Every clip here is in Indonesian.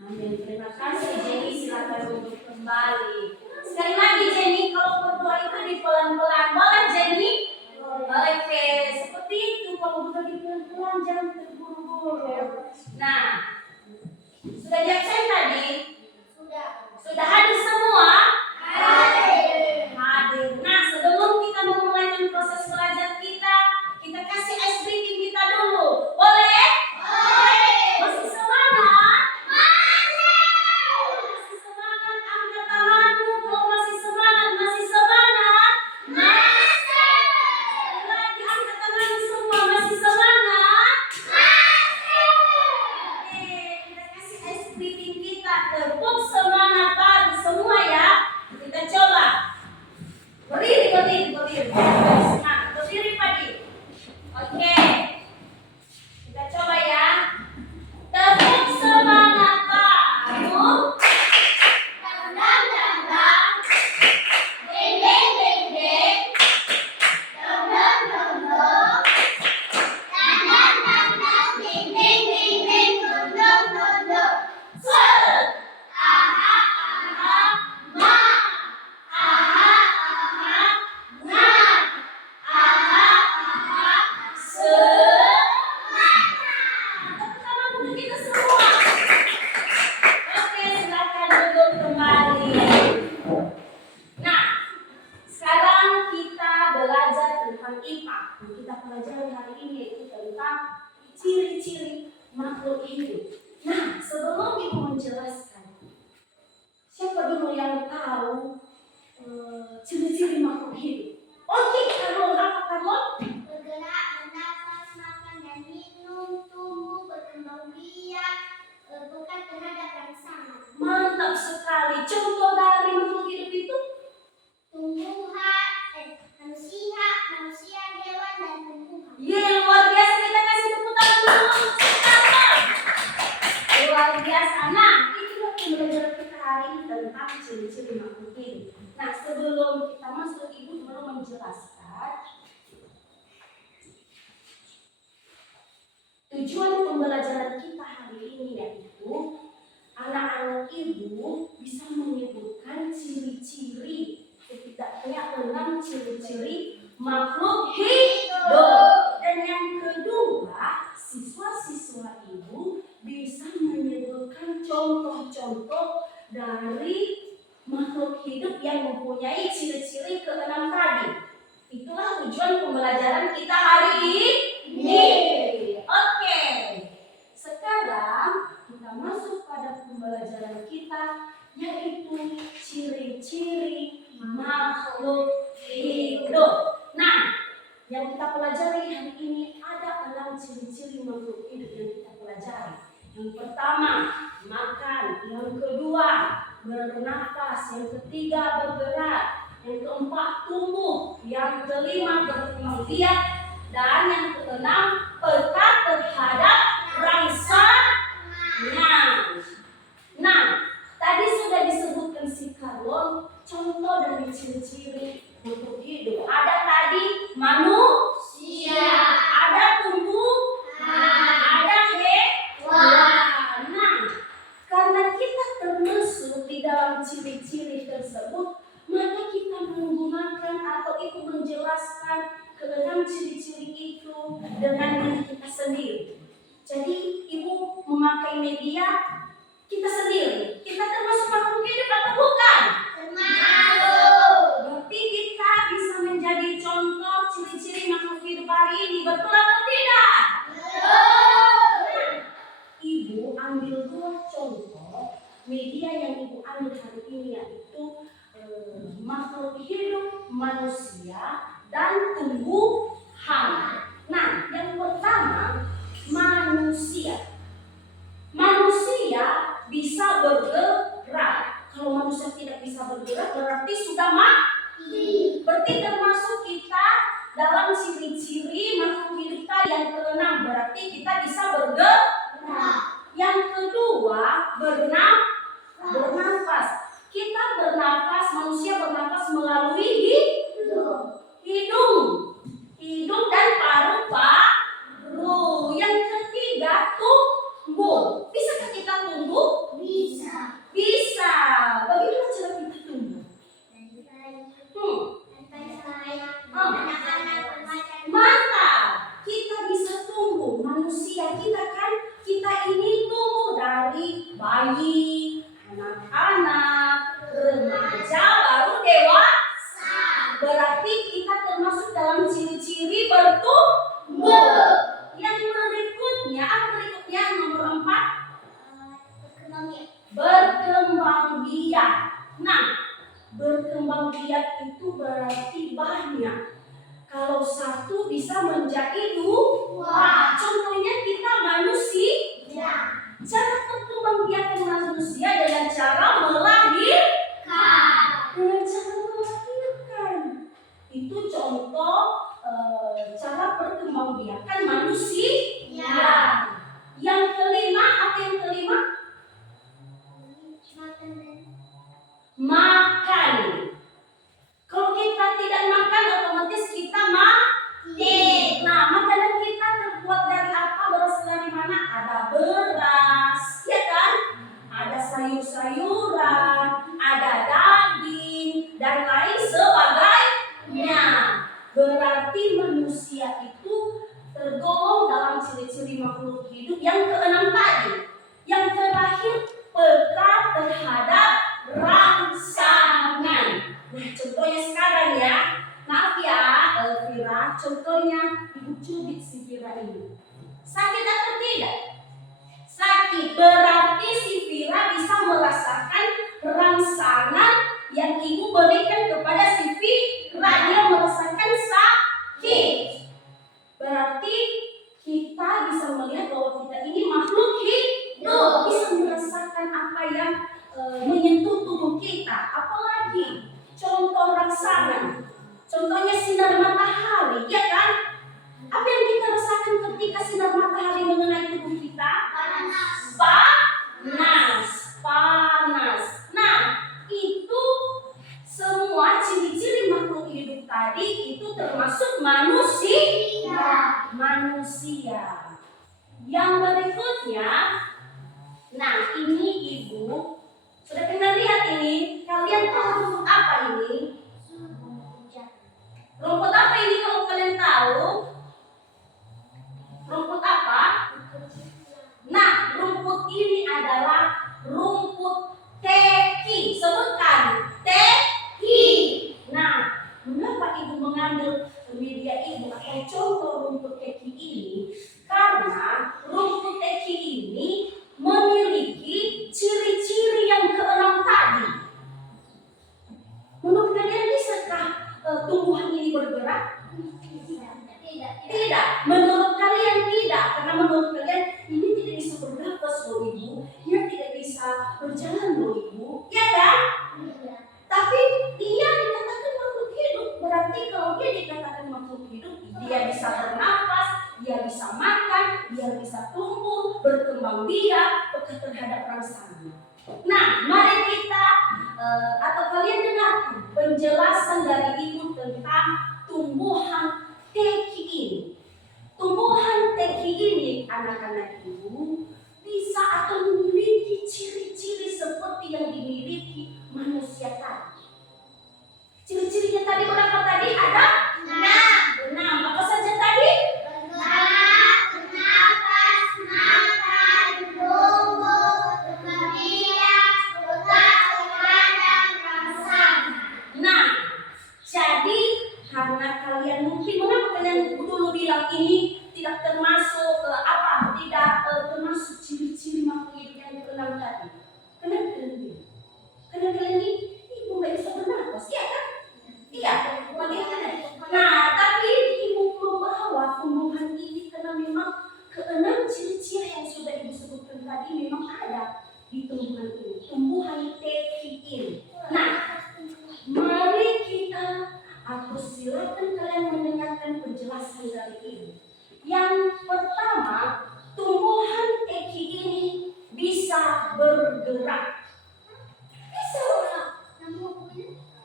Amin. Terima kasih Jenny, silakan untuk kembali. Sekali lagi Jenny, kalau berdoa itu di pelan-pelan. Boleh Jenny? Oke, seperti itu. Kalau berdoa di pelan-pelan, jangan terburu-buru. Nah, sudah diaksen tadi? Sudah hadir semua? Hadir. Nah, sebelum kita memulai proses belajar kita kasih ice breaking kita dulu. Boleh? Masih semangat? Masih semangat? Angkat tanganmu kalau masih semangat. Masih semangat? Sekali lagi angkat tanganmu semua. Masih semangat? Oke, kita kasih ice breaking kita. Tepuk semangat baru semua ya. Kita coba. Berdiri. Semangat. Berdiri pagi. Oke. Kita coba ya. Tepuk semangat baru. Makhluk hidup. Nah, sebelum ibu menjelaskan, siapa dulu yang tahu ciri-ciri makhluk hidup? Oke, Karlon, apa Karlon? Bergerak, bernafas, makan dan minum, tumbuh, berkembang biak, bukan terhadap rangsangan. Mantap sekali. Contoh dari makhluk hidup itu? Tumbuhan, manusia, hewan dan tumbuhan. Luar biasa, kita kasih tepuk tangan dulu. Luar biasa. Nah, itulah pembelajaran kita hari ini tentang ciri-ciri makhluk hidup. Nah, sebelum kita masuk, ibu dulu menjelaskan tujuan pembelajaran kita hari ini, yaitu anak-anak ibu bisa menyebutkan ciri-ciri, setidaknya 6 ciri-ciri makhluk hidup. Dan yang kedua, siswa-siswa ibu bisa menyebutkan contoh-contoh dari makhluk hidup yang mempunyai ciri-ciri ke-6 tadi. Itulah tujuan pembelajaran kita hari ini. Oke. Sekarang kita masuk pada pembelajaran kita, yaitu ciri-ciri makhluk hidup. Nah, yang kita pelajari hari ini ada 6 ciri-ciri makhluk hidup yang kita pelajari. Yang pertama, makan. Yang kedua, bernafas. Yang ketiga, bergerak. Yang keempat, tumbuh. Yang kelima, berkembang biak. Dan yang keenam, peka terhadap rangsangan. Nah, tadi sudah disebutkan si Karlon contoh dari ciri-ciri makhluk hidup. Ada tadi manusia, ada tumbuhan, ada hewan. Nah, karena kita termasuk di dalam ciri-ciri tersebut, maka kita menggunakan atau itu menjelaskan ke-6 ciri-ciri itu dengan diri kita sendiri. Jadi ibu memakai media kita sendiri. Kita termasuk makhluk hidup atau bukan? Termasuk. Berarti kita bisa menjadi contoh ciri-ciri makhluk hidup hari ini. Betul atau tidak? Betul. Ibu ambil 2 contoh media yang ibu ambil hari ini, yaitu makhluk hidup manusia dan tumbuhan. Nah, yang pertama manusia. Manusia bisa bergerak. Kalau manusia tidak bisa bergerak berarti sudah mati. Berarti termasuk kita dalam ciri-ciri makhluk hidup yang ke-6, berarti kita bisa bergerak. Yang kedua, bernafas. Kita bernafas, manusia bernafas melalui hidung dan paru-paru. Yang ketiga, tumbuh. Bisakah kita tumbuh? biak. Nah, berkembang biak itu berarti banyak. Kalau satu bisa menjadi dua. Contohnya kita manusia. Cara berkembang biak manusia dengan cara melahirkan. Dengan cara melahirkan. Itu contoh cara perkembang biakan manusia. Yang kelima, apa yang kelima? Makan. Kalau kita tidak makan, otomatis kita mati. Nah, makanan kita terbuat dari apa? Berasal dari mana? Ada beras, ya kan? Ada sayur-sayuran, ada daging, dan lain sebagainya. Berarti manusia itu tergolong dalam ciri-ciri makhluk hidup yang keenam tadi. Yang terakhir, peka terhadap rangsangan. Nah, contohnya sekarang ya. Maaf ya, Elvira. Contohnya, Ibu cubit si Vira ini. Sakit atau tidak? Sakit. Berarti si Vira bisa merasakan rangsangan yang Ibu berikan kepada si Vira. Dia merasakan sakit. Berarti kita bisa melihat bahwa kita ini makhluk hidup. Bisa merasakan apa yang menyentuh tubuh kita. Apalagi contoh rangsangan. Contohnya sinar matahari, ya kan? Apa yang kita rasakan ketika sinar matahari mengenai tubuh kita? Panas. Nah, itu semua ciri-ciri makhluk hidup tadi itu termasuk manusia. Yang berikutnya, nah ini Ibu sudah pernah lihat ini. Kalian tahu rumput apa ini? Rumput apa ini kalau kalian tahu? Rumput apa? Nah, rumput ini adalah rumput teki. Sebutkan, teki. Nah, mengapa Ibu mengambil media Ibu atau contoh rumput teki ini? Karena rumput teki ini memiliki ciri-ciri yang keenam tadi. Menurut kalian bisakah tumbuhan ini bergerak? Tidak. Menurut kalian tidak. Karena menurut kalian ini tidak bisa bergerak loh Ibu. Dia tidak bisa berjalan loh Ibu. Ya kan? Tapi dia dikatakan makhluk hidup. Berarti kalau dia dikatakan makhluk hidup, dia bisa bernafas, dia bisa makan, dia bisa tumbuh, berkembang biak, peka terhadap rangsangan. Nah, mari kita atau kalian dengarkan penjelasan dari Ibu tentang tumbuhan teki ini. Tumbuhan teki ini, anak-anak Ibu, bisa atau memiliki ciri-ciri seperti yang dimiliki manusia tadi. Ciri-cirinya tadi berapa tadi? Ada 6. Apa saja tadi? Bergerak, bernafas, makan, tumbuh, berkembang biak, peka terhadap rangsangan. Nah, jadi karena kalian mungkin mengapa kalian dulu bilang ini tidak termasuk tidak termasuk ciri-ciri makhluk hidup yang keenam tadi. Kenapa kalian bilang? Karena kalian ini Ibu nggak bisa bernafas, ya kan? Iya, bagaimana? Nah, tapi Ibu membawa tumbuhan ini karena memang keenam ciri-ciri yang sudah Ibu sebutkan tadi memang ada di tumbuhan ini. Tumbuhan teki ini. Nah, mari kita atau silakan kalian mendengarkan penjelasan dari Ibu. Yang pertama, tumbuhan teki ini bisa bergerak.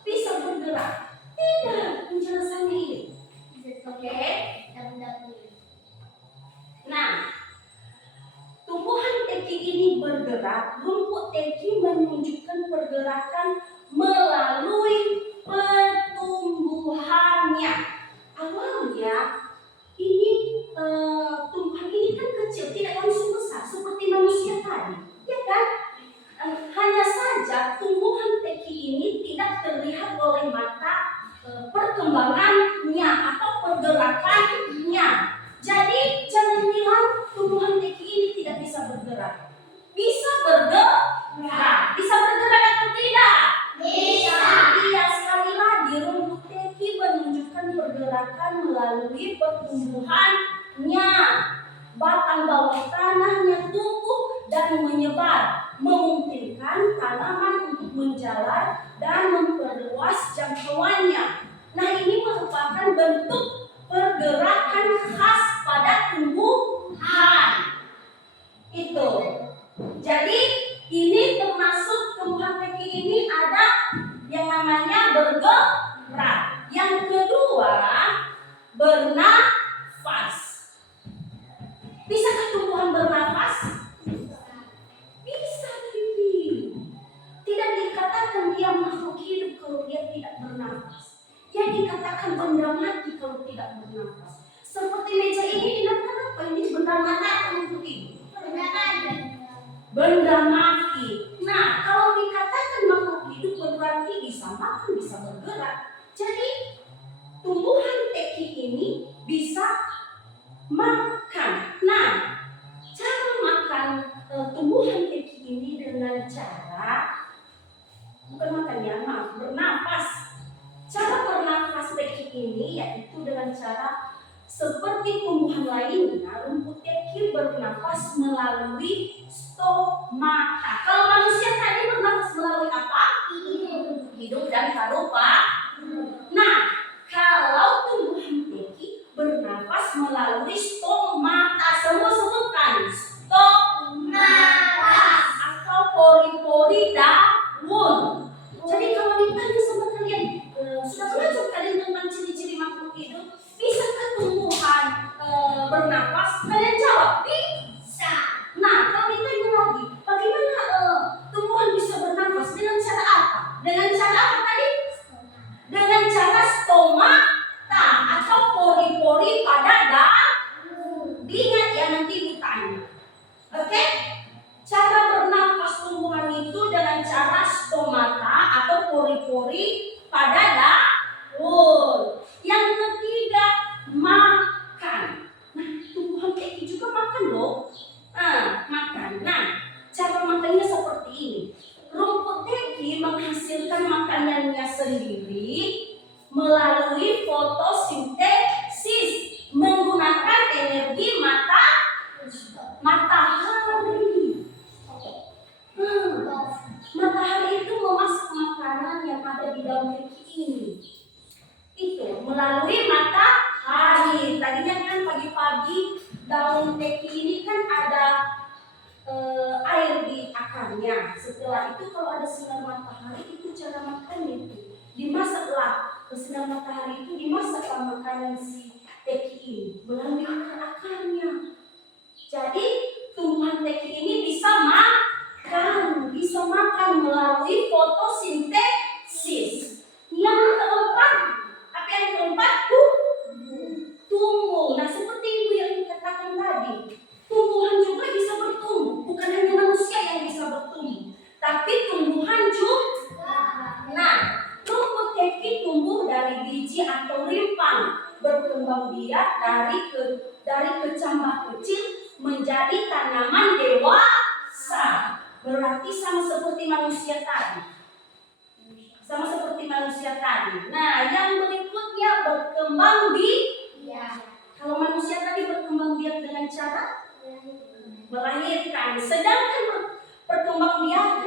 Bisa bergerak. Tidak, penjelasannya ini. Oke. Nah, tumbuhan teki ini bergerak. Rumput teki menunjukkan pergerakan melalui pertumbuhannya. Awalnya ini tumbuhan ini kan kecil, tidak langsung besar seperti manusia tadi, ya kan? Hanya saja tumbuhan teki ini tidak terlihat oleh mata perkembangannya atau pergerakannya. Jadi jangan bilang tumbuhan teki ini tidak bisa bergerak. Bisa bergerak. Bisa bergerak atau namanya bergerak. Yang kedua, bernafas. Bisakah tumbuhan bernafas? Bisa, Bibi. Tidak dikatakan dia makhluk hidup kalau dia tidak bernafas. Yang dikatakan benda mati kalau tidak bernafas. Seperti meja ini dinamakan apa? Ini benda mati atau makhluk hidup? Benda mati. Nah, kalau dikatakan makhluk hidup berarti bisa makan, bisa bergerak. Jadi tumbuhan teki ini bisa makan. Nah, cara makan tumbuhan teki ini dengan cara bukan makan ya, maaf, bernafas. Cara bernafas teki ini yaitu dengan cara seperti tumbuhan lainnya, rumput teki bernafas melalui stomata. Kalau manusia tadi bernafas melalui apa? Hidung dan paru-paru. Nah, kalau tumbuhan teki bernafas melalui stomata, semua sebutkan stomata atau pori-pori daun. Jadi kalau ditanya sama kalian, sudah belajar kalian tentang ciri-ciri makhluk hidup? Bisakah tumbuhan bernafas? Kalian jawab bisa. Nah, kalau ditanya lagi, bagaimana tumbuhan bisa bernafas? Dengan cara apa? Dengan cara apa tadi? Dengan cara stomata atau pori-pori pada daun. Ingat ya, nanti ditanya. Oke? Cara bernafas tumbuhan itu dengan cara stomata atau pori-pori pada daun. Yang ketiga, makan. Nah, tumbuhan teki juga makan loh. Makan. Nah, cara makannya seperti ini. Rumput teki menghasilkan makanannya sendiri melalui fotosintesis menggunakan energi matahari. Matahari itu memasak makanan yang ada di dalam teki ini. Itu melalui matahari. Tadinya kan pagi-pagi daun teki ini kan ada air di akarnya. Setelah itu kalau ada sinar matahari itu cara makannya itu dimasaklah. Sinar matahari itu dimasaklah makanan si teki ini melalui akar-akarnya. Jadi tumbuhan teki ini bisa makan melalui fotosintesis. Yang keempat, apa yang keempat? Tumbuh. Nah, seperti ibu yang dikatakan tadi, tumbuhan juga bisa bertumbuh. Bukan hanya manusia yang bisa bertumbuh, tapi tumbuhan juga. Nah, rumput teki tumbuh dari biji atau rimpang, berkembang biak dari kecambah kecil menjadi tanaman dewasa. Berarti sama seperti manusia tadi. Nah, yang berikutnya berkembang biak. Kalau manusia tadi berkembang biak dengan cara melahirkan. Sedangkan berkembang biak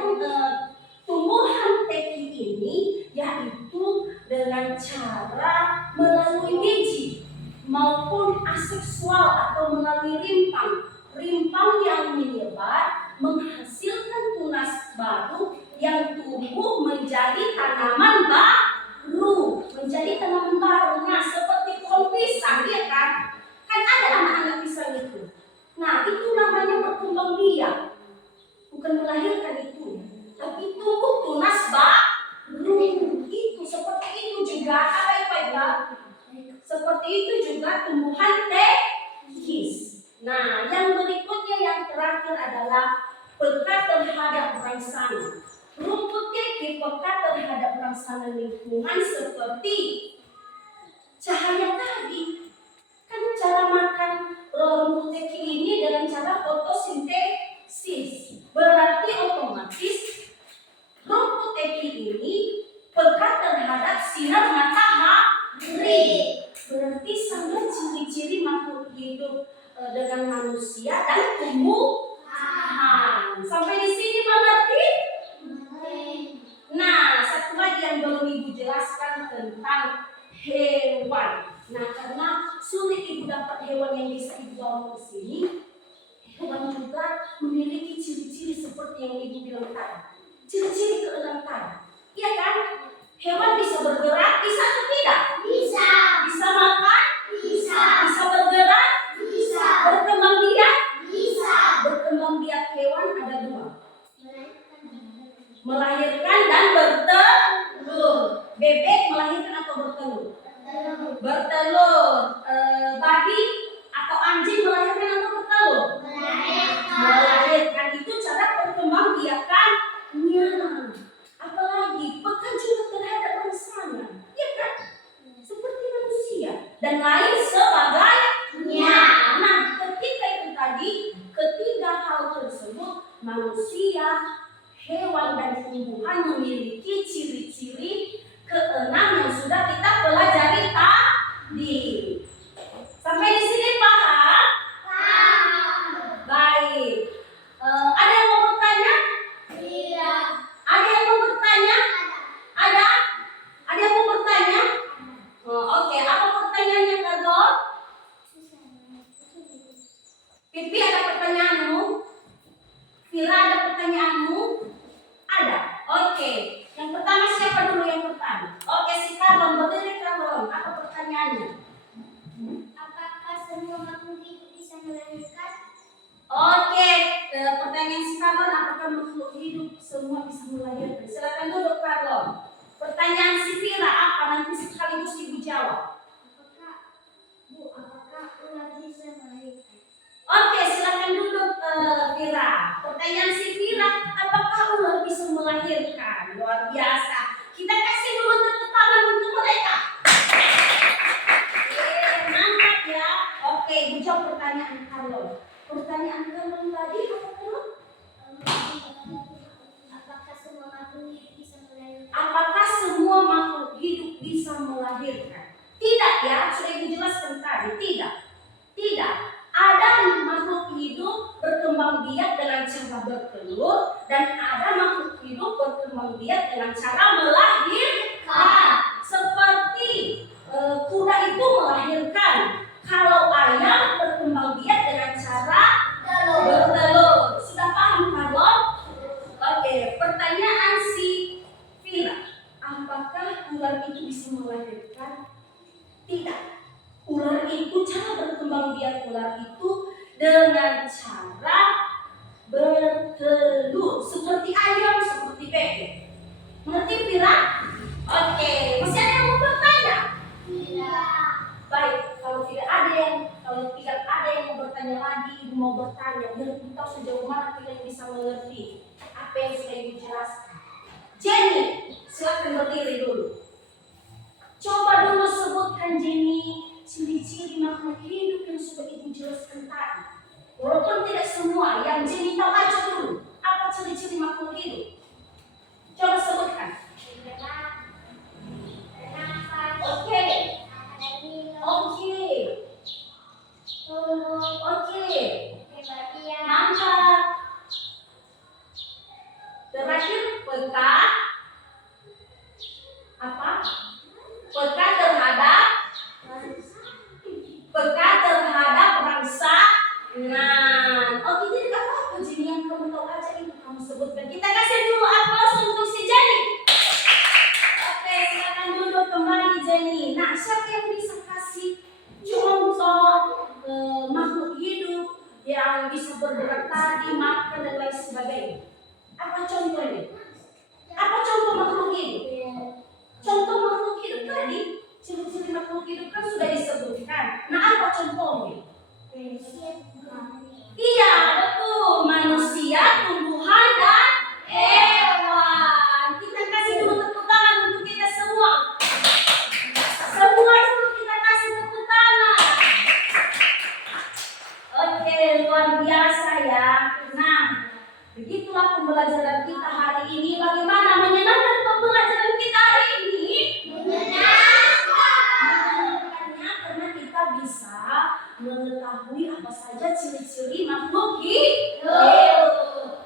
tumbuhan teki ini yaitu dengan cara melalui biji maupun aseksual atau melalui rimpang yang menyebar menghasilkan tunas baru yang tumbuh menjadi tanaman baru. Nah, seperti pohon pisang, ya kan? Kan ada anak-anak pisang itu. Nah, itu namanya berkembang biak. Bukan melahirkan itu, tapi tumbuh tunas baru. Itu seperti itu juga seperti itu juga tumbuhan tekis. Nah, yang berikutnya yang terakhir adalah peka terhadap rangsangan. Rumput teki peka terhadap rangsangan lingkungan seperti cahaya tadi. Kan cara makan rumput teki ini dengan cara fotosintesis. Berarti otomatis rumput teki ini peka terhadap sinar matahari. Berarti sama ciri-ciri makhluk hidup dengan manusia dan tumbuhan. Sampai di sini mengerti? Nah, satu lagi yang belum ibu jelaskan tentang hewan. Nah, karena sulit ibu dapat hewan yang bisa ibu bawa ke sini, hewan juga memiliki ciri-ciri seperti yang ibu bilang tadi. Ciri-ciri keenam tadi. Iya kan? Hewan bisa bergerak, bisa atau tidak? Bisa. Bisa makan? Bisa. Bisa bergerak? Bisa. Berkembang biak? Bisa. Berkembang biak hewan ada dua. Melahirkan dan bertelur. Bebek melahirkan atau bertelur? Bertelur. Babi atau anjing melahirkan atau bertelur? Melahirkan. Itu cara berkembang biakannya. Apalagi pekan juga terhadap bangsanya, ya kan? Seperti manusia dan lain sebagainya. Nah, ketika itu tadi, ketiga hal tersebut, manusia, hewan dan tumbuhan memiliki ciri-ciri keenam yang sudah kita pelajari tadi. Sampai di sini paham? Baik. Ada yang mau bertanya? Tidak. Ada yang mau bertanya? Ada? Ada yang mau bertanya? Oke. Apa pertanyaannya, Kak? Pipi, ada pertanyaanmu? Vira, ada pertanyaanmu? Ada? Oke. Yang pertama siapa dulu yang pertama? Oke, si Karlon. Berdiri Karlon. Apa pertanyaannya? Apakah semua makhluk hidup bisa melahirkan? Oke. Pertanyaan si Karlon, apakah makhluk hidup semua bisa melahirkan? Silakan duduk, Karlon. Pertanyaan si Vira apa? Nanti sekaligus ibu jawab. Apakah ular bisa melahirkan? Oke, silakan duduk, Vira. Pertanyaan si Vira, apakah ular bisa melahirkan? Luar biasa. Kita kasih dulu tepuk tangan untuk mereka. Mantap ya. Oke, ibu jawab pertanyaan Karlon. Pertanyaan Karlon tadi apa, Karlon? Apakah semua makhluk hidup bisa melahirkan? Apakah semua makhluk hidup bisa melahirkan? Tidak ya, sudah ibu jelaskan tadi. Tidak. Tidak. Ada makhluk hidup berkembang biak dengan cara bertelur dan ada makhluk hidup berkembang biak dengan cara melahirkan. Seperti kuda itu melahirkan. Kalau ayam berkembang biak dengan cara bertelur. Sudah paham, Karlon? Oke, pertanyaan si Vira. Apakah ular itu bisa melahirkan? Tidak. Ular itu, cara berkembang biak ular itu dengan cara bertelur. Seperti ayam, seperti bebek. Mengerti, Vira? Oke, masih ada yang mau bertanya? Tidak. Baik, kalau tidak ada yang mau bertanya lagi, ibu mau bertanya, biar ibu tahu sejauh mana kita bisa mengerti apa yang sudah ibu jelaskan. Jenny, silakan berdiri dulu. Coba dulu sebutkan, Jenny, ciri-ciri makhluk hidup yang sudah ibu jelaskan tadi. Walaupun tidak semua, yang Jenny tahu aja dulu. Apa ciri-ciri makhluk hidup? Coba sebutkan. Oke. Mantap. Terakhir, peka. Apa? Peka terhadap rangsangan. Oh, kita tidak apa-apa, Jenny, yang kamu tahu aja itu kamu sebutkan. Kita kasih dulu aplaus untuk si Jenny. Oke, silakan duduk kembali, Jenny. Nah, siapa yang bisa kasih contoh makhluk hidup yang bisa bergerak tadi, makan dan lain sebagainya? Apa contohnya? Apa contoh makhluk hidup? Contoh makhluk hidup tadi, ciri-ciri makhluk hidup kan sudah disebutkan. Nah, apa contohnya? Iya, betul. Manusia, tumbuhan, dan hewan. Kita kasih dulu tepuk tangan untuk kita semua. Semua dulu kita kasih tepuk tangan. Oke, luar biasa ya. Nah, begitulah pembelajaran kita hari ini. Bagaimana menyenangkan pembelajaran kita hari ini? Menyenangkannya karena kita bisa mengetahui apa saja ciri-ciri makhluk hidup.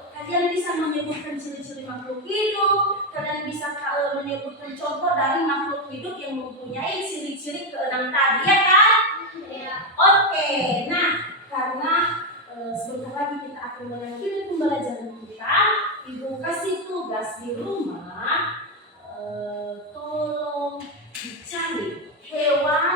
Kalian bisa menyebutkan ciri-ciri makhluk hidup. Kalian bisa menyebutkan contoh dari makhluk hidup yang mempunyai ciri-ciri keenam tadi, ya kan? Oke, nah karena sebentar lagi kita akan mengakhiri pembelajaran kita, ibu kasih tugas di rumah tolong dicari hewan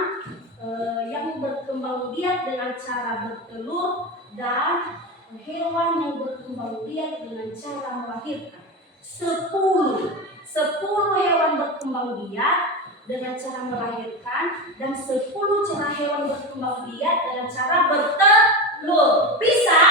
yang berkembang biak dengan cara bertelur dan hewan yang berkembang biak dengan cara melahirkan. 10 hewan berkembang biak dengan cara melahirkan dan 10 cara hewan berkembang biak dengan cara bertelur. Bisa?